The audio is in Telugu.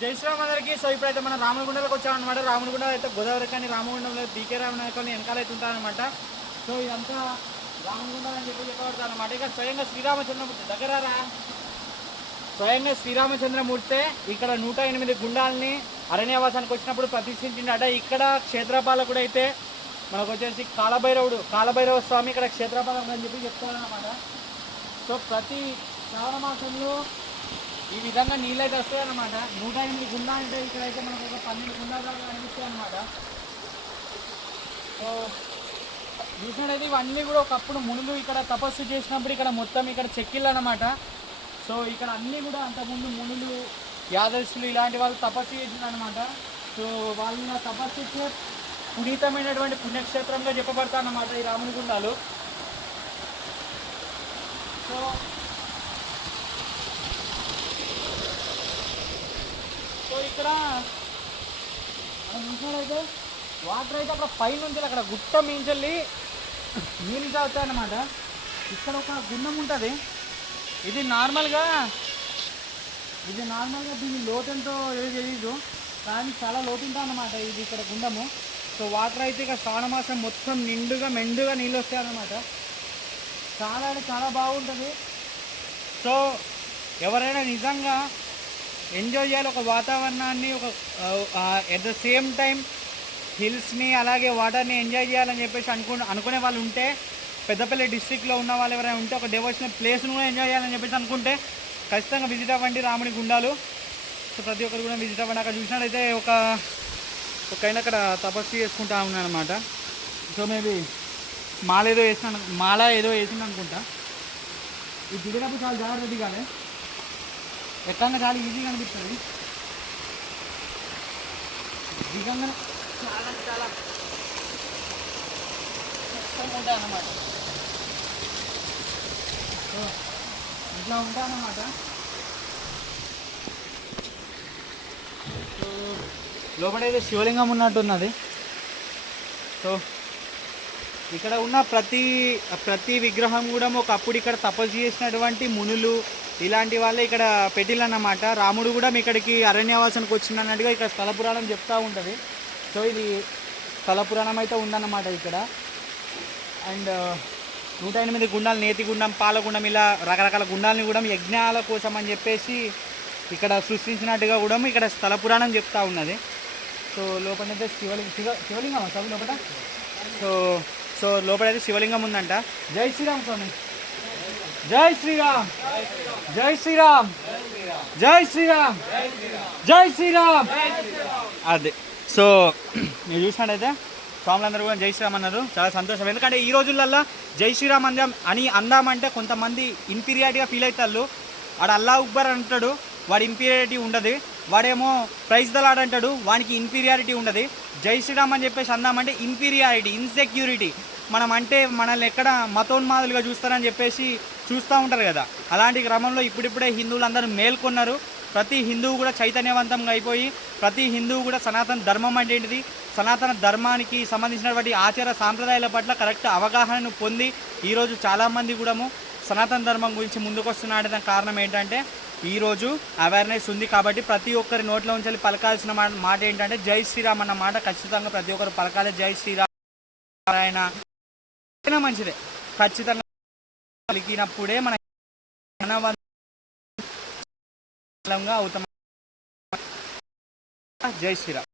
జై శ్రీరామ్ అందరికి. సో ఇప్పుడైతే మనం రామగుండలోకి వచ్చామన్నమాట. రామగుండ అయితే గోదావరి కానీ రామగుండంలో బీకే రామనాయకుని వెనకాల అయితే ఉంటారనమాట సో ఇదంతా రామగుండ అని చెప్పి చెప్పబడతారు అనమాట ఇక స్వయంగా శ్రీరామచంద్రమూర్తి దగ్గరారా? స్వయంగా శ్రీరామచంద్రమూర్తి ఇక్కడ నూట ఎనిమిది గుండాలని అరణ్యవాసానికి వచ్చినప్పుడు ప్రతిష్ఠించిండట. ఇక్కడ క్షేత్రపాలకుడు అయితే మనకు వచ్చేసి కాలభైరవుడు కాలభైరవ స్వామి ఇక్కడ క్షేత్రపాలకుడు అని చెప్పి చెప్తారనమాట సో ప్రతి శ్రావణ మాసంలో ఈ విధంగా నీళ్ళు అయితే వస్తాయి అనమాట నూట ఎనిమిది గుండా అంటే ఇక్కడైతే మనకు ఒక పన్నెండు గుండాలు దాకా అనమాట సో చూసినట్టయితే ఇవన్నీ కూడా ఒకప్పుడు మునులు ఇక్కడ తపస్సు చేసినప్పుడు ఇక్కడ మొత్తం ఇక్కడ చెక్కిళ్ళు అనమాట సో ఇక్కడ అన్నీ కూడా అంతకుముందు మునులు యాదర్శులు ఇలాంటి వాళ్ళు తపస్సు చేసిందనమాట సో వాళ్ళ తపస్సు పునీతమైనటువంటి పుణ్యక్షేత్రంగా చెప్పబడతా అన్నమాట ఈ రాముని గుండాలు. సో ఇక్కడ. మనం చూసినట్లయితే వాటర్ అయితే అక్కడ పైనుంచి అక్కడ గుట్ట మించెల్లి నీళ్ళు తాగుతాయి అన్నమాట ఇక్కడ ఒక గుండం ఉంటుంది. ఇది నార్మల్గా ఇది నార్మల్గా దీని లోతెంతో ఏదో తెలియదు కానీ చాలా లోతుంటా అన్నమాట ఇది ఇక్కడ గుండము. సో వాటర్ అయితే ఇక శ్రావణ మాసం మొత్తం నిండుగా మెండుగా నీళ్ళు వస్తాయి అన్నమాట. చాలా అంటే చాలా బాగుంటుంది. సో ఎవరైనా నిజంగా ఎంజాయ్ చేయాలి. ఒక వాతావరణాన్ని ఒక ఎట్ ద సేమ్ టైం హిల్స్ని అలాగే వాటర్ని ఎంజాయ్ చేయాలని చెప్పేసి అనుకు అనుకునే వాళ్ళు ఉంటే పెద్దపల్లి డిస్టిక్లో ఉన్న వాళ్ళు ఎవరైనా ఉంటే ఒక డెవోషనల్ ప్లేస్ను కూడా ఎంజాయ్ చేయాలని చెప్పేసి అనుకుంటే ఖచ్చితంగా విజిట్ అవ్వండి రాముని గుండాలు. సో ప్రతి ఒక్కరు కూడా విజిట్ అవ్వండి. అక్కడ చూసినట్టయితే ఒక ఒక ఆయన అక్కడ తపస్సు చేసుకుంటా ఉన్నాను అనమాట సో మేబీ మాల ఏదో వేసిన మాల ఏదో వేసింది అనుకుంటా ఇది దిగినప్పుడు చాలా జాగ్రత్త దిగాలి. ఎట్లా గాలి ఈజీగా అనిపిస్తుంది దిగంగా చాలా చాలా ఉంటుంది అన్నమాట ఇట్లా ఉంటా అన్నమాట లోపలైతే శివలింగం ఉన్నట్టున్నది. సో ఇక్కడ ఉన్న ప్రతి ప్రతి విగ్రహం కూడా ఒకప్పుడు ఇక్కడ తపస్సు చేసినటువంటి మునులు ఇలాంటి వాళ్ళే ఇక్కడ పెట్టిల్లన్నమాట రాముడు కూడా మీ ఇక్కడికి అరణ్యవాసానికి వచ్చిందన్నట్టుగా ఇక్కడ స్థల పురాణం చెప్తూ ఉంటుంది. సో ఇది స్థల పురాణం అయితే ఉందన్నమాట ఇక్కడ. అండ్ నూట ఎనిమిది గుండాలు నేతి గుండం పాలగుండం ఇలా రకరకాల గుండాలని కూడా యజ్ఞాల కోసం అని చెప్పేసి ఇక్కడ సృష్టించినట్టుగా కూడా ఇక్కడ స్థల పురాణం చెప్తా ఉన్నది. సో లోపలైతే శివలింగ శివ శివలింగం స్వామి లోపల సో సో లోపలైతే శివలింగం ఉందంట. జై శ్రీరామ్ స్వామి. జై శ్రీరామ్. జై శ్రీరామ్. జై శ్రీరామ్. జై శ్రీరామ్. అదే. సో మీరు చూసినట్టయితే స్వాములందరూ కూడా జై శ్రీరామ్ అన్నారు. చాలా సంతోషం. ఎందుకంటే ఈ రోజులల్లో జై శ్రీరామ్ అందాం అని అందామంటే కొంతమంది ఇన్ఫీరియారిటీగా ఫీల్ అవుతారు వాడు అల్లా ఉక్బర్ అంటాడు వాడి ఇన్ఫీరియారిటీ ఉండదు. వాడేమో ప్రైజ్ దలాడ్ అంటాడు వానికి ఇన్ఫీరియారిటీ ఉండదు. జై శ్రీరామ్ అని చెప్పేసి అందామంటే ఇన్ఫీరియారిటీ ఇన్సెక్యూరిటీ మనం అంటే మనల్ని ఎక్కడ మతోన్మాదులుగా చూస్తారని చెప్పేసి చూస్తూ ఉంటారు కదా. అలాంటి క్రమంలో ఇప్పుడిప్పుడే హిందువులు అందరూ మేల్కొన్నారు. ప్రతి హిందువు కూడా చైతన్యవంతంగా అయిపోయి ప్రతి హిందువు కూడా సనాతన ధర్మం అంటే ఏంటిది? సనాతన ధర్మానికి సంబంధించినటువంటి ఆచార సాంప్రదాయాల పట్ల కరెక్ట్ అవగాహనను పొంది ఈరోజు చాలామంది కూడాము సనాతన ధర్మం గురించి ముందుకొస్తున్నాడన కారణం ఏంటంటే ఈరోజు అవేర్నెస్ ఉంది కాబట్టి ప్రతి ఒక్కరి నోట్లో ఉంచాలి పలకాల్సిన మాట ఏంటంటే జై శ్రీరామ్ అన్న మాట ఖచ్చితంగా ప్రతి ఒక్కరు పలకాలి. జై శ్రీరామ్ నారాయణ. మంచిదే. ఖచ్చితంగా పలికినప్పుడే మన అవుతాం. జై శ్రీరామ్.